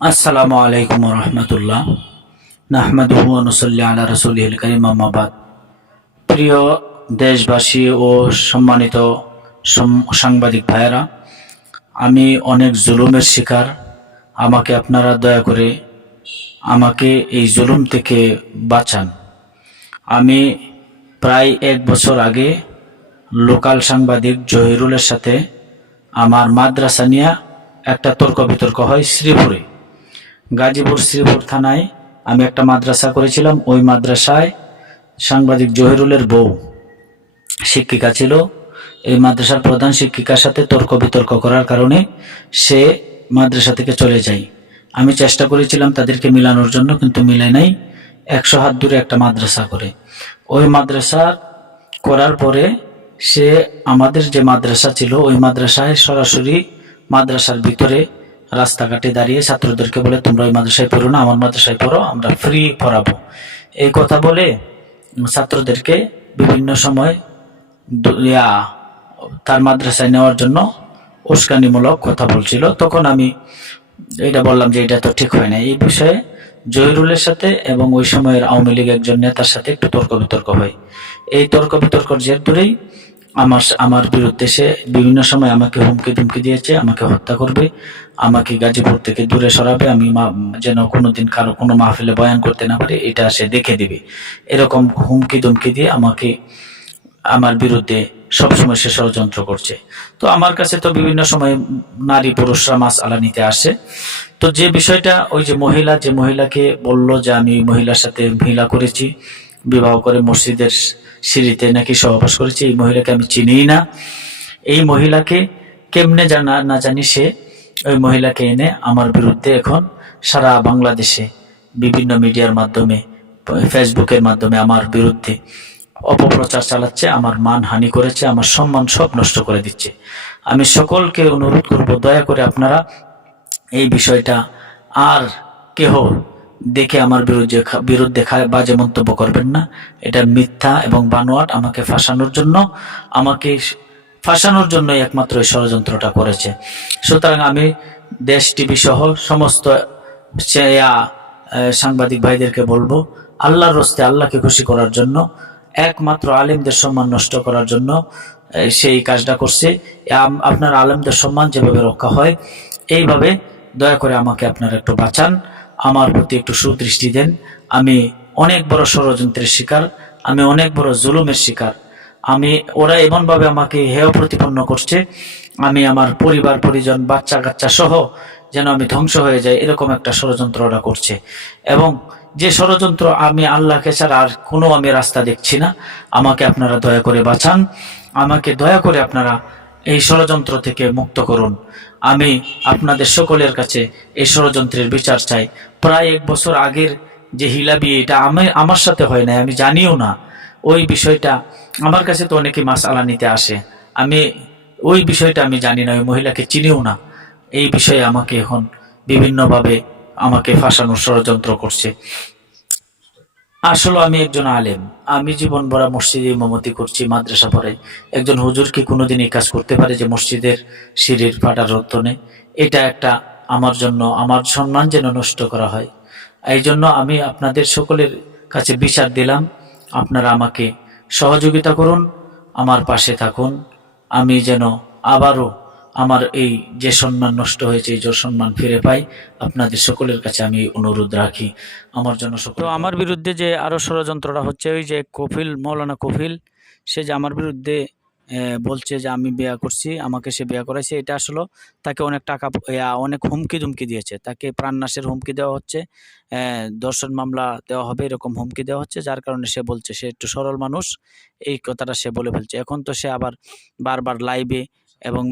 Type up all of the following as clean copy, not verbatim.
আসসালামু আলাইকুম রহমতুল্লাহ। নাহমাদুহু ওয়া নুসাল্লি আলা রাসূলিহিল কারীম, আম্মা বাদ। প্রিয় দেশবাসী ও সম্মানিত সাংবাদিক ভাইয়েরা, আমি অনেক জুলুমের শিকার। আমাকে আপনারা দয়া করে আমাকে এই জুলুম থেকে বাঁচান। আমি প্রায় 1 বছর আগে লোকাল সাংবাদিক জহিরুলের সাথে আমার মাদ্রাসা নিয়ে একটা তর্ক বিতর্ক হয় শ্রীপুরে। গাজীপুর শ্রীপুর থানায় আমি একটা মাদ্রাসা করেছিলাম। ওই মাদ্রাসায় সাংবাদিক জহিরুলের বউ শিক্ষিকা ছিল। এই মাদ্রাসার প্রধান শিক্ষিকার সাথে তর্ক বিতর্ক করার কারণে সে মাদ্রাসা থেকে চলে যায়। আমি চেষ্টা করেছিলাম তাদেরকে মিলানোর জন্য, কিন্তু মিলে নাই। 100 হাত দূরে একটা মাদ্রাসা করে, ওই মাদ্রাসা করার পরে সে আমাদের যে মাদ্রাসা ছিল ওই মাদ্রাসায় সরাসরি মাদ্রাসার ভিতরে রাস্তাঘাটে দাঁড়িয়ে ছাত্রদেরকে বলে, তোমরা ওই মাদ্রাসায় পড়ো না, আমার মাদ্রাসায় পড়ো, আমরা ফ্রি পড়াবো। এই কথা বলে ছাত্রদেরকে বিভিন্ন সময় তার মাদ্রাসায় নেওয়ার জন্য উস্কানিমূলক কথা বলছিল। তখন আমি এটা বললাম যে এটা তো ঠিক হয় না। এই বিষয়ে জহিরুলের সাথে এবং ওই সময়ের আওয়ামী লীগ একজন নেতার সাথে একটু তর্ক বিতর্ক হয়। এই তর্ক বিতর্কের জের ধরেই আমার বিরুদ্ধে সে বিভিন্ন সময় আমাকে হুমকি ধুমকি দিয়েছে, আমাকে হত্যা করবে, আমাকে গাজীপুর থেকে দূরে সরাবে, আমি যেন কোনোদিন কারো কোনো মাহফিলে বয়ান করতে না পারি, এটা সে দেখে দিবে। এরকম হুমকি ধুমকি দিয়ে আমার বিরুদ্ধে সবসময় সে ষড়যন্ত্র করছে। তো আমার কাছে তো বিভিন্ন সময় নারী পুরুষরা মাসআলা নিতে আসে। তো যে বিষয়টা, ওই যে মহিলাকে বলল যে আমি মহিলার সাথে মহিলা করেছি, বিবাহ করে মসজিদের সিঁড়িতে নাকি সহবাস করেছি, এই মহিলাকে আমি চিনিই না। এই মহিলাকে কেমনে জানা না জানি সে ওই মহিলাকে এনে আমার বিরুদ্ধে এখন সারা বাংলাদেশে বিভিন্ন মিডিয়ার মাধ্যমে, ফেসবুকের মাধ্যমে আমার বিরুদ্ধে অপপ্রচার চালাচ্ছে, আমার মানহানি করেছে, আমার সম্মান সব নষ্ট করে দিচ্ছে। আমি সকলকে অনুরোধ করব, দয়া করে আপনারা এই বিষয়টা আর কেহ দেখে আমার বিরুদ্ধে বাজে মন্তব্য করবেন না। এটা মিথ্যা এবং বানোয়াট। আমাকে ফাঁসানোর জন্যই একমাত্র এই ষড়যন্ত্রটা করেছে। সুতরাং আমি দেশ টিভি সহ সমস্ত সাংবাদিক ভাইদেরকে বলবো, আল্লাহর রস্তে, আল্লাহকে খুশি করার জন্য, একমাত্র আলেমদের সম্মান নষ্ট করার জন্য সেই কাজটা করছে। আপনার আলেমদের সম্মান যেভাবে রক্ষা হয়, এইভাবে দয়া করে আমাকে আপনারা একটু বাঁচান, আমার প্রতি একটু সুদৃষ্টি দেন। আমি অনেক বড় ষড়যন্ত্রের শিকার, আমি অনেক বড় জুলুমের শিকার। ওরা এমনভাবে আমাকে হেয় প্রতিপন্ন করছে, আমি আমার পরিবার পরিজন বাচ্চা কাচ্চা সহ যেন আমি ধ্বংস হয়ে যাই, এরকম একটা ষড়যন্ত্র ওরা করছে। এবং যে ষড়যন্ত্র, আমি আল্লাহকে ছাড়া আর কোনো আমি রাস্তা দেখছি না। আমাকে আপনারা দয়া করে বাঁচান, আমাকে দয়া করে আপনারা এই ষড়যন্ত্র থেকে মুক্ত করুন। আমি আপনাদের সকলের কাছে এই ষড়যন্ত্রের বিচার চাই। প্রায় 1 বছর আগের যে হিলা বিয়ে, এটা আমার সাথে হয় না, আমি জানিও না। ওই বিষয়টা আমার কাছে তো অনেকে মাসআলা নিতে আসে, আমি ওই বিষয়টা আমি জানি না, ওই মহিলাকে চিনিও না। এই বিষয়ে আমাকে এখন বিভিন্নভাবে আমাকে ফাঁসানোর ষড়যন্ত্র করছে। আসলে আমি একজন আলেম, আমি জীবন ভরা মসজিদে ইমামতি করছি, মাদ্রাসা পড়াই। একজন হুজুর কি কোনোদিন এই কাজ করতে পারে যে মসজিদের সিঁড়ির ফাটার রত্তনে? এটা একটা আমার জন্য, আমার সম্মান যেন নষ্ট করা হয়। এই জন্য আমি আপনাদের সকলের কাছে বিচার দিলাম, আপনারা আমাকে সহযোগিতা করুন, আমার পাশে থাকুন। আমি যেন আবারও আমার এই যে সম্মান নষ্ট হয়েছে, এই যে সম্মান ফিরে পাই, আপনাদের সকলের কাছে আমি অনুরোধ রাখি আমার জন্য তো আমার বিরুদ্ধে যে আরো ষড়যন্ত্রটা হচ্ছে, ওই যে মৌলানা কফিল, সে যে আমার বিরুদ্ধে বলছে যে আমি বিয়ে করছি, আমাকে সে বিয়ে করাইছে। এটা আসলে তাকে অনেক টাকা, অনেক হুমকি ধুমকি দিয়েছে, তাকে প্রাণনাশের হুমকি দেওয়া হচ্ছে, ধর্ষণ মামলা দেওয়া হবে, এরকম হুমকি দেওয়া হচ্ছে। যার কারণে সে বলছে, সে একটু সরল মানুষ, এই কথাটা সে বলে ফেলছে। এখন তো সে আবার বারবার লাইভে এবং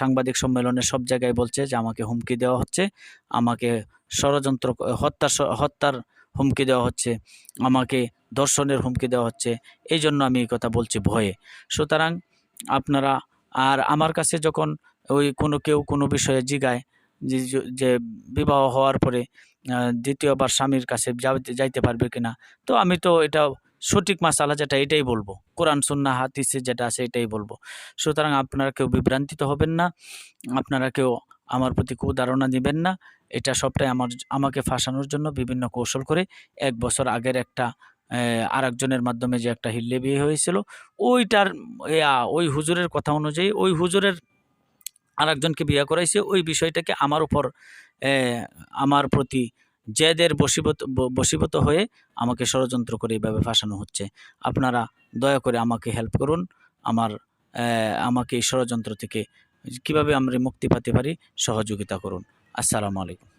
সাংবাদিক সম্মেলনে সব জায়গায় বলছে যে আমাকে হুমকি দেওয়া হচ্ছে, আমাকে ষড়যন্ত্র, হত্যার হুমকি দেওয়া হচ্ছে, আমাকে ধর্ষণের হুমকি দেওয়া হচ্ছে। এই জন্য আমি এই কথা বলছি ভয়ে। সুতরাং আপনারা, আর আমার কাছে যখন কেউ কোনো বিষয়ে জিগায় যে বিবাহ হওয়ার পরে দ্বিতীয়বার স্বামীর কাছে যাইতে পারবে কিনা, তো আমি তো এটা সঠিক মাসালা যেটা, এটাই বলবো, কোরআন সুন্নাহ হাদিসে যেটা আছে এটাই বলবো। সুতরাং আপনারা কেউ বিভ্রান্তিত হবেন না, আপনারা কেউ আমার প্রতি কুধারণা দিবেন না। এটা সবটাই আমাকে ফাঁসানোর জন্য বিভিন্ন কৌশল করে 1 বছর আগের একটা আরেকজনের মাধ্যমে যে একটা হিল্লে বিয়ে হয়েছিল, ওইটার ওই হুজুরের কথা অনুযায়ী ওই হুজুরের আরেকজনকে বিয়ে করাইছে। ওই বিষয়টাকে আমার উপর আমার প্রতি জেদের বশীভূত হয়ে আমাকে ষড়যন্ত্র করে এভাবে ফাঁসানো হচ্ছে। আপনারা দয়া করে আমাকে হেল্প করুন। আমাকে এই ষড়যন্ত্র থেকে কিভাবে আমরা মুক্তি পেতে পারি সহযোগিতা করুন। আসসালামু আলাইকুম।